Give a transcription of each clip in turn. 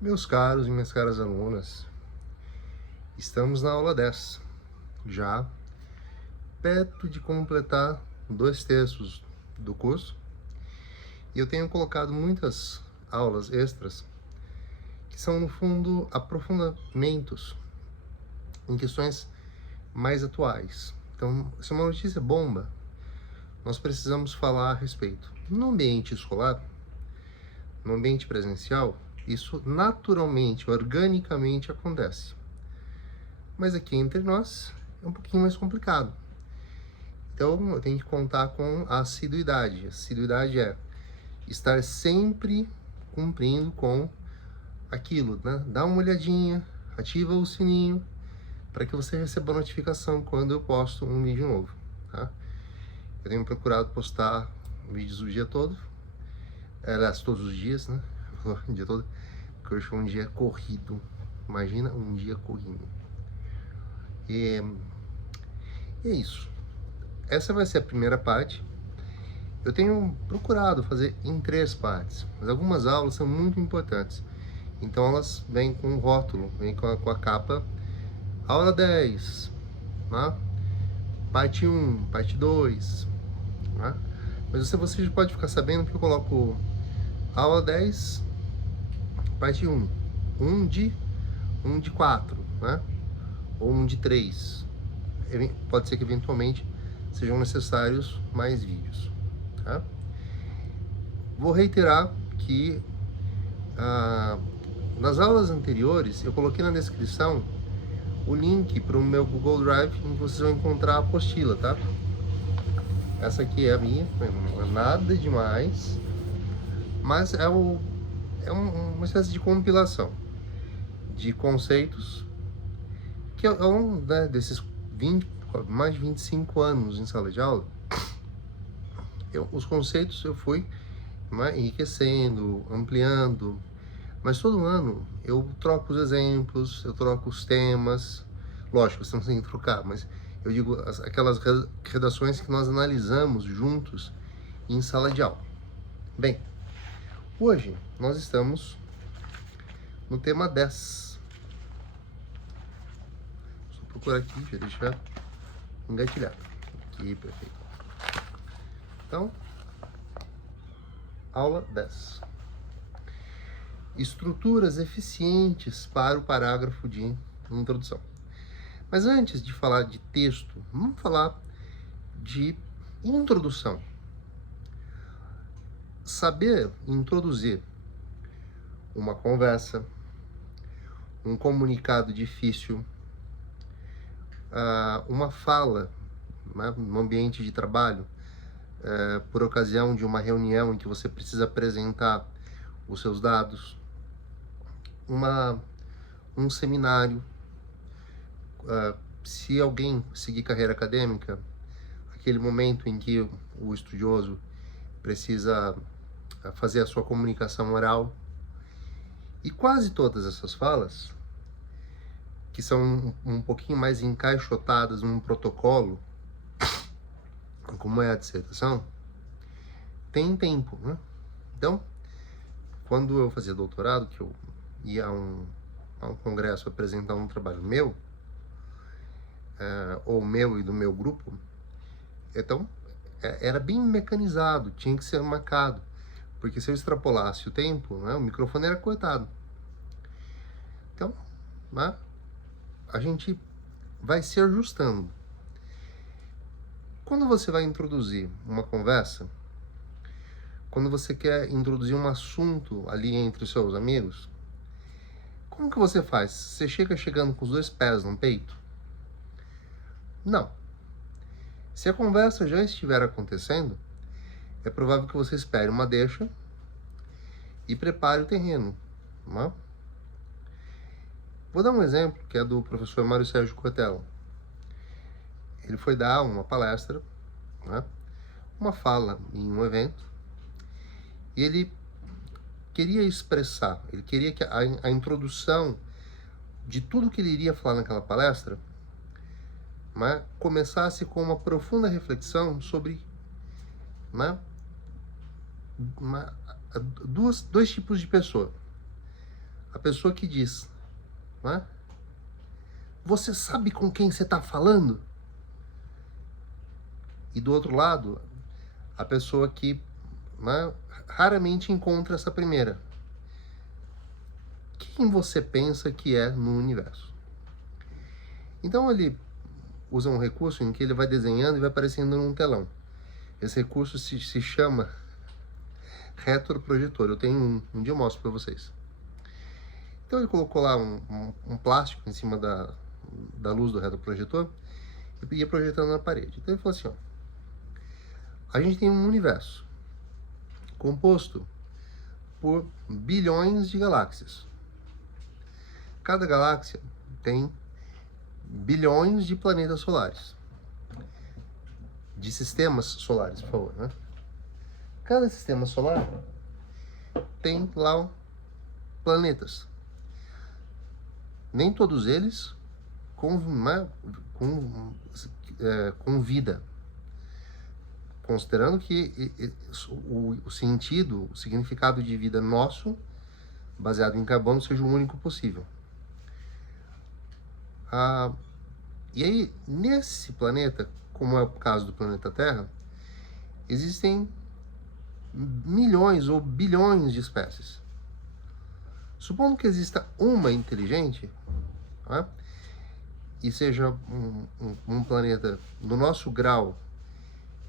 Meus caros e minhas caras alunas, estamos na aula 10, já perto de completar 2 terços do curso, e eu tenho colocado muitas aulas extras que são, no fundo, aprofundamentos em questões mais atuais. Então, se uma notícia bomba, nós precisamos falar a respeito. No ambiente escolar, no ambiente presencial, isso naturalmente, organicamente acontece. Mas aqui entre nós é um pouquinho mais complicado. Então eu tenho que contar com a assiduidade. A assiduidade é estar sempre cumprindo com aquilo, né? Dá uma olhadinha, ativa o sininho para que você receba a notificação quando eu posto um vídeo novo, tá? Eu tenho procurado postar vídeos o dia todo, aliás, todos os dias, né? O dia todo, porque hoje foi um dia corrido. Imagina um dia corrido. E é isso. Essa vai ser a primeira parte. Eu tenho procurado fazer em 3 partes, mas algumas aulas são muito importantes. Então elas vêm com um rótulo, vêm com a capa aula 10, né? Parte 1, parte 2, né? Mas você já pode ficar sabendo que eu coloco aula 10, parte 1, um de 4, né? Ou um de 3. Pode ser que eventualmente sejam necessários mais vídeos, tá? Vou reiterar que nas aulas anteriores eu coloquei na descrição o link para o meu Google Drive, em que vocês vão encontrar a apostila, tá? Essa aqui é a minha, não é nada demais, mas é uma espécie de compilação de conceitos que ao longo, né, desses mais de 25 anos em sala de aula, os conceitos eu fui, né, enriquecendo, ampliando, mas todo ano eu troco os exemplos, eu troco os temas. Lógico, estamos sem trocar, mas eu digo aquelas redações que nós analisamos juntos em sala de aula. Bem, hoje nós estamos no tema 10. Só procurar aqui, já deixar engatilhado. Aqui, perfeito. Então, aula 10. Estruturas eficientes para o parágrafo de introdução. Mas antes de falar de texto, vamos falar de introdução. Saber introduzir uma conversa, um comunicado difícil, uma fala, né, no ambiente de trabalho, por ocasião de uma reunião em que você precisa apresentar os seus dados, um seminário, se alguém seguir carreira acadêmica, aquele momento em que o estudioso precisa fazer a sua comunicação oral. E quase todas essas falas, que são um pouquinho mais encaixotadas num protocolo, como é a dissertação, tem tempo, né? Então, quando eu fazia doutorado, que eu ia a um congresso apresentar um trabalho meu, ou meu e do meu grupo, então era bem mecanizado, tinha que ser marcado, porque se eu extrapolasse o tempo, né, o microfone era cortado. Então, né, a gente vai se ajustando. Quando você vai introduzir uma conversa, quando você quer introduzir um assunto ali entre os seus amigos, como que você faz? Você chega chegando com os 2 pés no peito? Não. Se a conversa já estiver acontecendo, é provável que você espere uma deixa e prepare o terreno, né? Vou dar um exemplo que é do professor Mário Sérgio Cortella. Ele foi dar uma palestra, né, uma fala em um evento, e ele queria expressar, ele queria que a introdução de tudo que ele iria falar naquela palestra, né, começasse com uma profunda reflexão sobre, né, dois tipos de pessoa. a pessoa que diz, né? Você sabe com quem você está falando? E do outro lado, a pessoa que, né, raramente encontra essa primeira. Quem você pensa que é no universo? Então ele usa um recurso em que ele vai desenhando e vai aparecendo num telão. Esse recurso se chama retroprojetor. Eu tenho um dia eu mostro para vocês. Então ele colocou lá um plástico em cima da luz do retroprojetor e ia projetando na parede. Então ele falou assim, ó, a gente tem um universo composto por bilhões de galáxias. Cada galáxia tem bilhões de planetas solares. De sistemas solares, por favor, né? Cada sistema solar tem lá planetas. Nem todos eles com vida. Considerando que o sentido, o significado de vida nosso, baseado em carbono, seja o único possível. E aí, nesse planeta, como é o caso do planeta Terra, existem milhões ou bilhões de espécies. Supondo que exista uma inteligente, né, e seja um planeta do nosso grau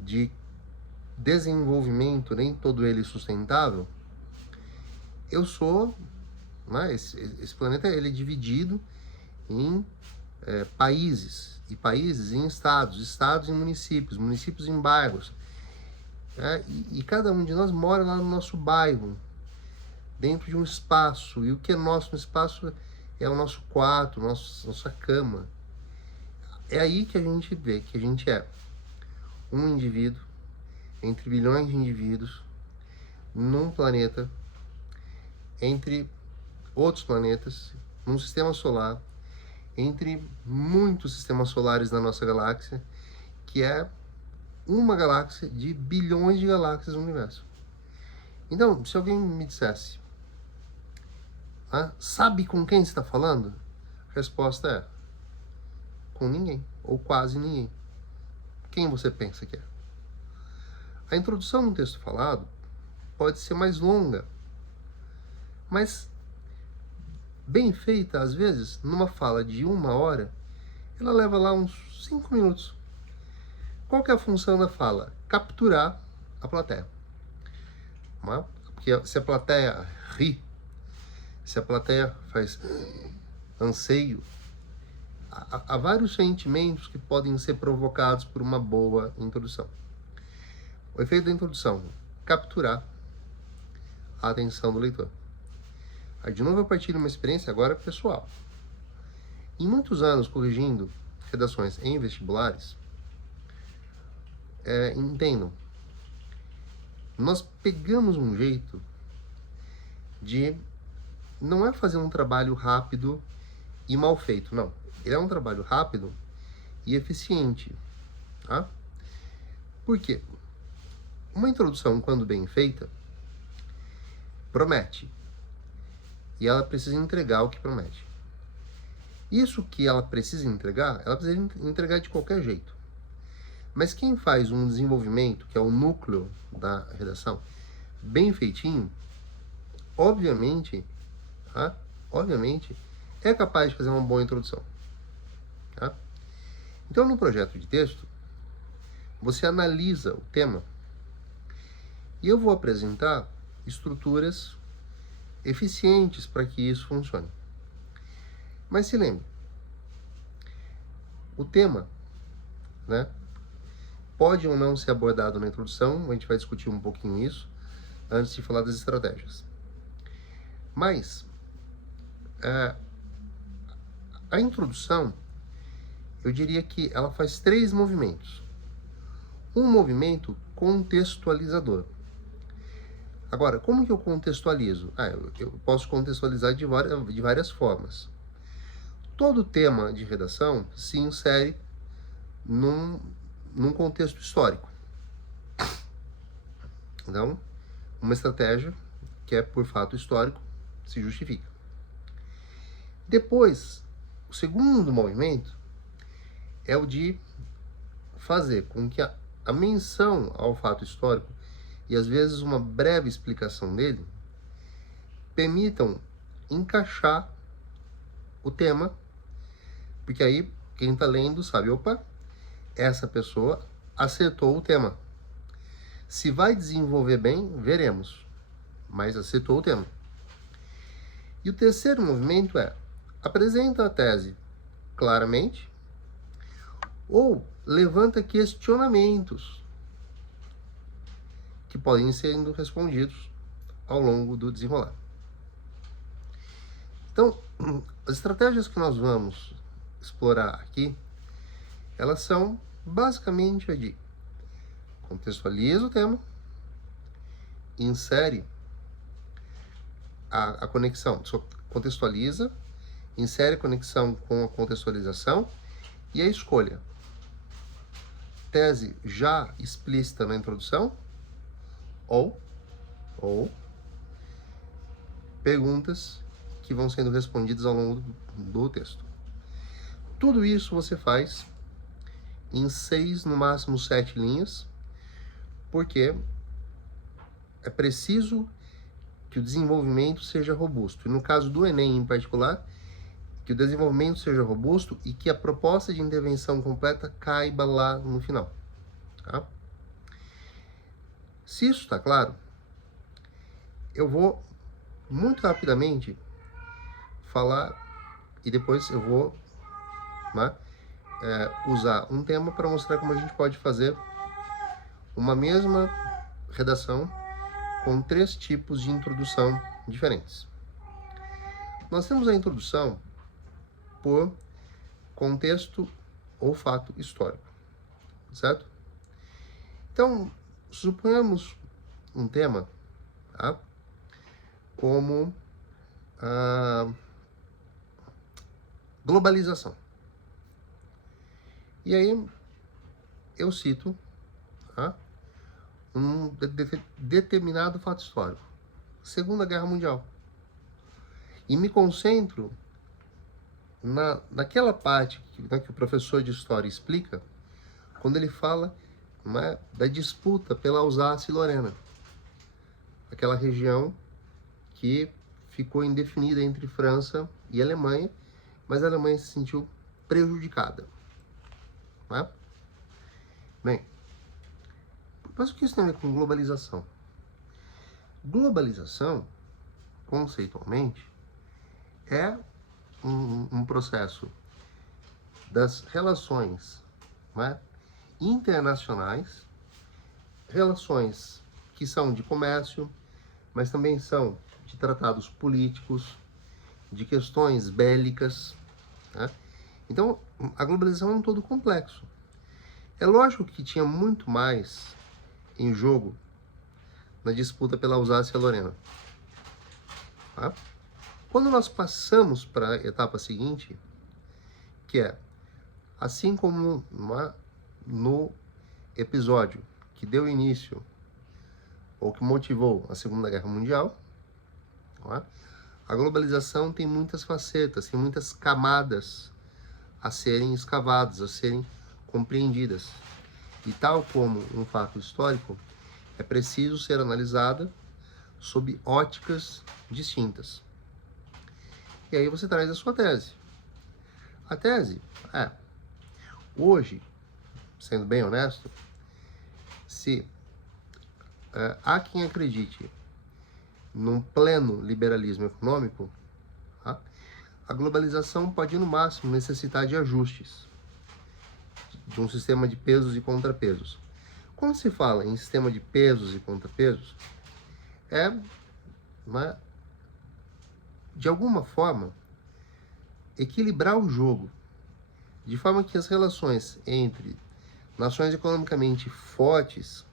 de desenvolvimento, nem todo ele sustentável, eu sou, né, esse planeta ele é dividido em países, e países em estados, estados em municípios, municípios em bairros, e cada um de nós mora lá no nosso bairro, dentro de um espaço, e o que é nosso no espaço é o nosso quarto, nossa cama. É aí que a gente vê que a gente é um indivíduo entre bilhões de indivíduos num planeta, entre outros planetas, num sistema solar, entre muitos sistemas solares da nossa galáxia, que é uma galáxia de bilhões de galáxias no universo. Então, se alguém me dissesse, sabe com quem você está falando? A resposta é, com ninguém, ou quase ninguém. Quem você pensa que é? A introdução no texto falado pode ser mais longa, mas bem feita, às vezes, numa fala de 1 hora, ela leva lá uns 5 minutos. Qual que é a função da fala? Capturar a plateia. Porque se a plateia ri, se a plateia faz anseio, há vários sentimentos que podem ser provocados por uma boa introdução. O efeito da introdução, capturar a atenção do leitor. Aí, de novo, eu partilho uma experiência agora pessoal. Em muitos anos corrigindo redações em vestibulares, entendam, nós pegamos um jeito de não é fazer um trabalho rápido e mal feito, não. Ele é um trabalho rápido e eficiente, tá? Por quê? Uma introdução, quando bem feita, promete. E ela precisa entregar o que promete. Isso que ela precisa entregar de qualquer jeito. Mas quem faz um desenvolvimento, que é o núcleo da redação, bem feitinho, obviamente, é capaz de fazer uma boa introdução. Tá? Então, no projeto de texto, você analisa o tema e eu vou apresentar estruturas eficientes para que isso funcione. Mas se lembre, o tema, né, pode ou não ser abordado na introdução, a gente vai discutir um pouquinho isso, antes de falar das estratégias. Mas, a introdução, eu diria que ela faz 3 movimentos. Um movimento contextualizador. Agora, como que eu contextualizo? Eu posso contextualizar de várias formas. Todo tema de redação se insere num contexto histórico. Então, uma estratégia que é por fato histórico se justifica. Depois, o segundo movimento é o de fazer com que a menção ao fato histórico e às vezes uma breve explicação dele permitam encaixar o tema, porque aí quem está lendo sabe, opa, essa pessoa acertou o tema. Se vai desenvolver bem, veremos, mas acertou o tema. E o terceiro movimento é: apresenta a tese claramente ou levanta questionamentos que podem ser sendo respondidos ao longo do desenrolar. Então, as estratégias que nós vamos explorar aqui, elas são basicamente a de contextualiza o tema, insere a conexão, contextualiza, insere a conexão com a contextualização e a escolha. Tese já explícita na introdução ou perguntas que vão sendo respondidas ao longo do texto. Tudo isso você faz em 6, no máximo 7 linhas, porque é preciso que o desenvolvimento seja robusto. E no caso do Enem em particular, que o desenvolvimento seja robusto e que a proposta de intervenção completa caiba lá no final. Tá? Se isso está claro, eu vou muito rapidamente falar e depois eu vou, né, usar um tema para mostrar como a gente pode fazer uma mesma redação com 3 tipos de introdução diferentes. Nós temos a introdução por contexto ou fato histórico, certo? Então, suponhamos um tema, tá, como a globalização. E aí eu cito, tá, um determinado fato histórico, Segunda Guerra Mundial, e me concentro naquela parte que o professor de história explica, quando ele fala, né, da disputa pela Alsácia e Lorena, aquela região que ficou indefinida entre França e Alemanha, mas a Alemanha se sentiu prejudicada. Né? Bem, mas o que isso tem a ver com globalização? Globalização, conceitualmente, é um processo das relações, né, internacionais, relações que são de comércio, mas também são de tratados políticos, de questões bélicas. Né? Então, a globalização é um todo complexo. É lógico que tinha muito mais em jogo na disputa pela Alsácia e Lorena. Tá? Quando nós passamos para a etapa seguinte, que é, assim como no episódio que deu início, ou que motivou a Segunda Guerra Mundial, tá? A globalização tem muitas facetas, tem muitas camadas a serem escavadas, a serem compreendidas. E tal como um fato histórico, é preciso ser analisada sob óticas distintas. E aí você traz a sua tese. A tese é, hoje, sendo bem honesto, se há quem acredite num pleno liberalismo econômico, tá, a globalização pode, no máximo, necessitar de ajustes, de um sistema de pesos e contrapesos. Quando se fala em sistema de pesos e contrapesos, né, de alguma forma, equilibrar o jogo, de forma que as relações entre nações economicamente fortes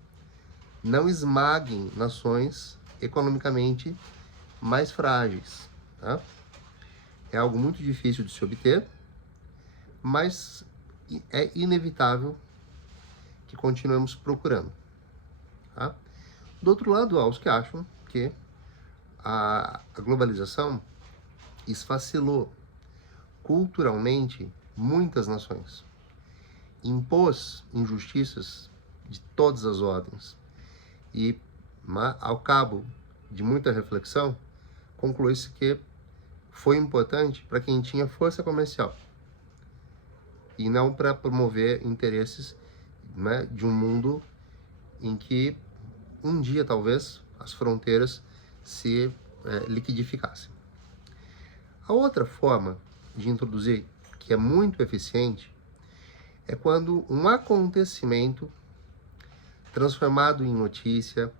não esmaguem nações economicamente mais frágeis. Tá? É algo muito difícil de se obter, mas é inevitável que continuemos procurando. Tá? Do outro lado, há os que acham que a globalização esfacelou culturalmente muitas nações. Impôs injustiças de todas as ordens. E, ao cabo de muita reflexão, conclui-se que foi importante para quem tinha força comercial e não para promover interesses, né, de um mundo em que um dia talvez as fronteiras se liquidificassem. A outra forma de introduzir, que é muito eficiente, é quando um acontecimento transformado em notícia,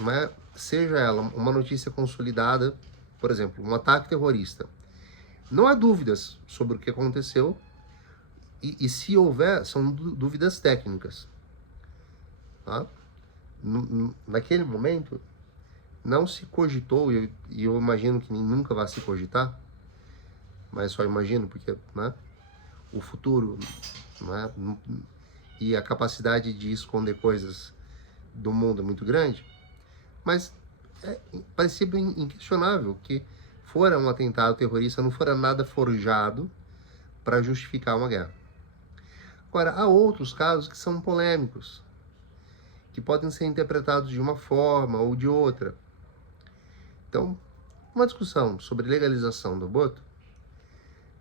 né, seja ela uma notícia consolidada, por exemplo, um ataque terrorista. Não há dúvidas sobre o que aconteceu e se houver, são dúvidas técnicas. Tá? Naquele momento, não se cogitou, e eu imagino que nunca vai se cogitar, mas só imagino porque, né, o futuro, né, e a capacidade de esconder coisas do mundo é muito grande, mas parecia bem inquestionável que fora um atentado terrorista, não fora nada forjado para justificar uma guerra. Agora, há outros casos que são polêmicos, que podem ser interpretados de uma forma ou de outra. Então, uma discussão sobre legalização do aborto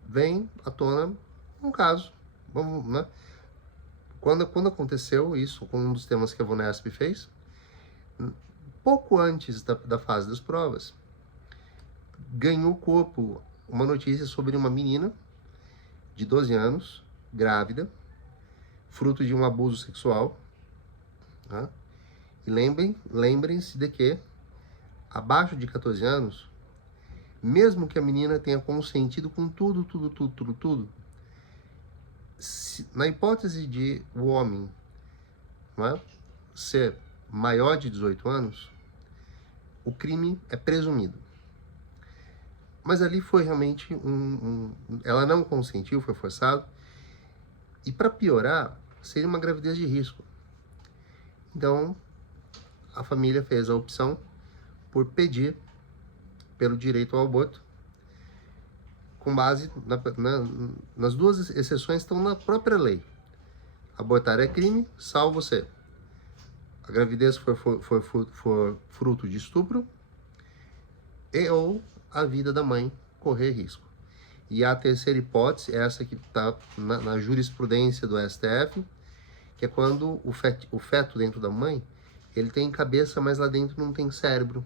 vem à tona um caso. Vamos, né? Quando aconteceu isso, com um dos temas que a Vunesp fez, pouco antes da fase das provas, ganhou corpo uma notícia sobre uma menina de 12 anos, grávida, fruto de um abuso sexual. Tá? E lembrem-se de que, abaixo de 14 anos, mesmo que a menina tenha consentido com tudo, na hipótese de o homem, né, ser maior de 18 anos, o crime é presumido. Mas ali foi realmente ela não consentiu, foi forçado. E para piorar, seria uma gravidez de risco. Então, a família fez a opção por pedir pelo direito ao aborto, com base nas duas exceções estão na própria lei. Abortar é crime, salvo se a gravidez for fruto de estupro e ou a vida da mãe correr risco. E a terceira hipótese, essa que está na jurisprudência do STF, que é quando o feto dentro da mãe, ele tem cabeça, mas lá dentro não tem cérebro.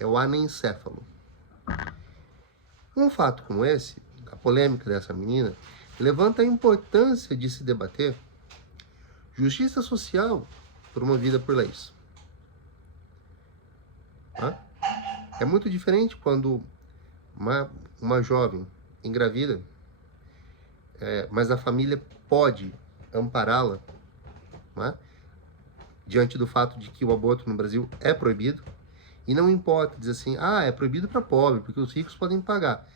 É o anencéfalo. Um fato como esse, a polêmica dessa menina, levanta a importância de se debater justiça social promovida por leis. Tá? É muito diferente quando uma jovem engravida, mas a família pode ampará-la, né, diante do fato de que o aborto no Brasil é proibido, e não importa dizer assim, é proibido para pobre, porque os ricos podem pagar.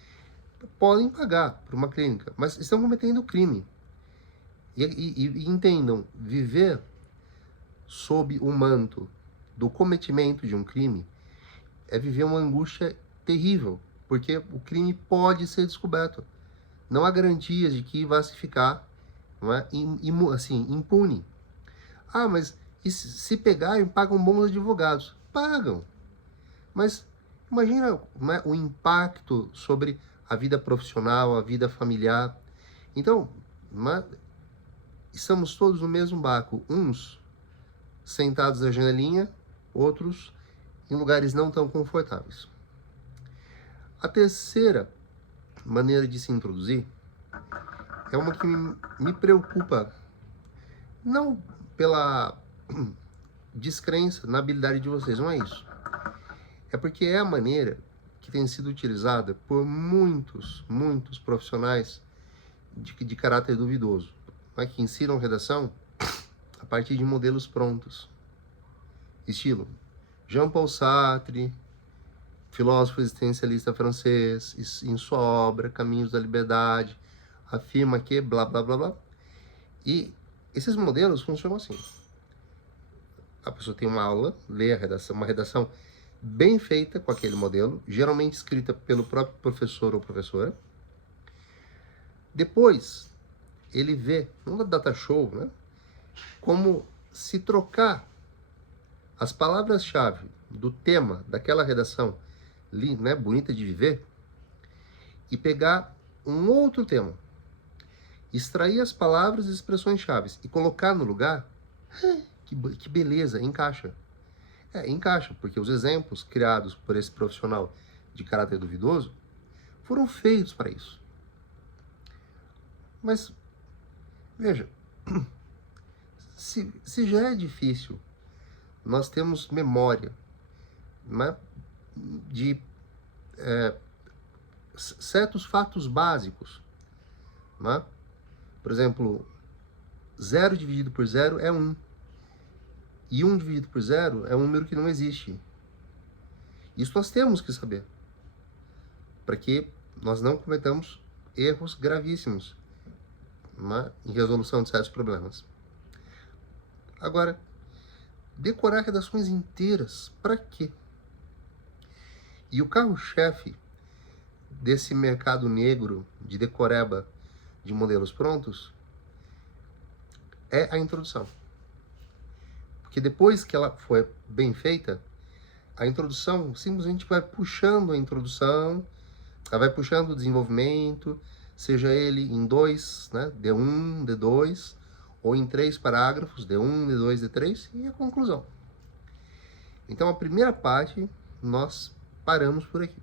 Podem pagar para uma clínica, mas estão cometendo crime. E entendam, viver sob o manto do cometimento de um crime é viver uma angústia terrível, porque o crime pode ser descoberto. Não há garantias de que vai se ficar, não é, assim, impune. Mas e se pegarem, pagam bons advogados. Pagam. Mas imagina, né, o impacto sobre a vida profissional, a vida familiar. Então, né, estamos todos no mesmo barco. Uns sentados na janelinha, outros em lugares não tão confortáveis. A terceira maneira de se introduzir é uma que me preocupa, não pela descrença na habilidade de vocês, não é isso. É porque é a maneira que tem sido utilizada por muitos profissionais de caráter duvidoso, né, que ensinam redação a partir de modelos prontos. Estilo Jean-Paul Sartre, filósofo existencialista francês, em sua obra Caminhos da Liberdade, afirma que blá, blá, blá, blá. E esses modelos funcionam assim. A pessoa tem uma aula, lê a redação, uma redação bem feita com aquele modelo, geralmente escrita pelo próprio professor ou professora. Depois, ele vê no data show, né, como se trocar as palavras-chave do tema daquela redação, né, bonita de viver, e pegar um outro tema, extrair as palavras e expressões-chave e colocar no lugar. Que beleza, encaixa. Encaixa, porque os exemplos criados por esse profissional de caráter duvidoso foram feitos para isso. Mas, veja, se já é difícil, nós temos memória, né, de certos fatos básicos, né? Por exemplo, 0 dividido por 0 é 1. E 1 dividido por 0 é um número que não existe. Isso nós temos que saber, para que nós não cometamos erros gravíssimos, né, em resolução de certos problemas. Agora, decorar redações inteiras, para quê? E o carro-chefe desse mercado negro de decoreba de modelos prontos é a introdução. Porque depois que ela foi bem feita, a introdução simplesmente vai puxando a introdução, ela vai puxando o desenvolvimento, seja ele em 2, né, D1, D2, ou em 3 parágrafos, D1, D2, D3, e a conclusão. Então, a primeira parte, nós paramos por aqui.